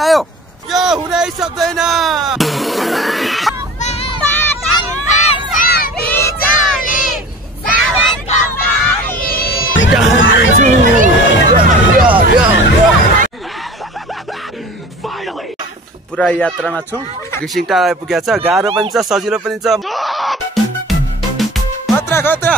आयो यो हुनै सक्दैन पुरा यात्रामा छु घिसिङ टाढा पुगेको छ गाह्रो पनि छ सजिलो पनि छ खतरा खतरा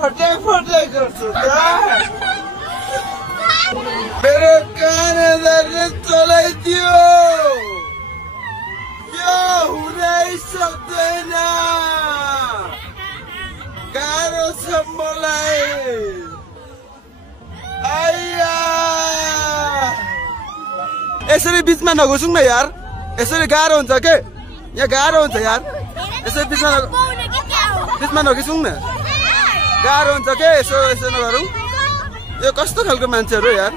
फटे गर्छु मेरो कान चलाइदियो यो हुनै सक्दैन गाह्रो छ मलाई यसरी बिचमा नघुसौँ न यार यसरी गाह्रो हुन्छ के यहाँ गाह्रो हुन्छ यार यसरी बिचमा नघुसौँ न गाह्रो हुन्छ के यसो यसो नगरौँ यो कस्तो खालको मान्छेहरू यार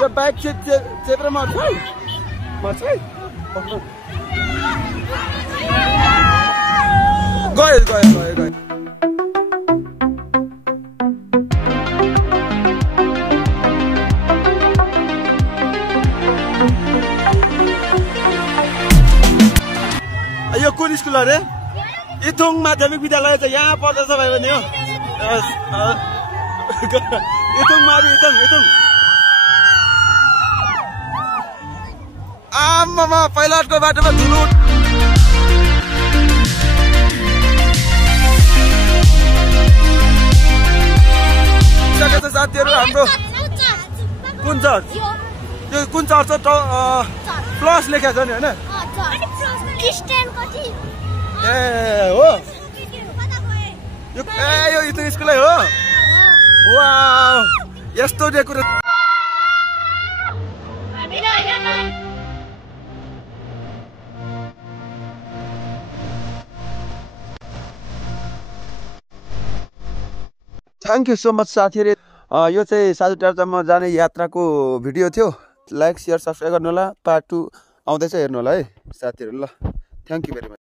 यो बाइक चेपेर मर्छ गयो गयो गयो गयो यो कुन स्कुल अरे इथुङ माध्यमिक विद्यालय चाहिँ यहाँ पर्दछ भयो भने हो इथुङ मावि इथुङ आमामा पहिलाको बाटोमा धुलो साथीहरू हाम्रो कुन चर्च यो कुन चर्च प्लस लेखेको छ नि होइन ए हो यो इथुङ स्कुलै हो वाउ यस्तो decoration thank you so much साथीहरू यो चाहिँ साधु टारचाममा जाने यात्राको भिडियो थियो लाइक सेयर सब्सक्राइब गर्नु होला पार्ट 2 आउँदैछ हेर्नु होला है साथीहरू ल थ्याङ्क यू भेरी मच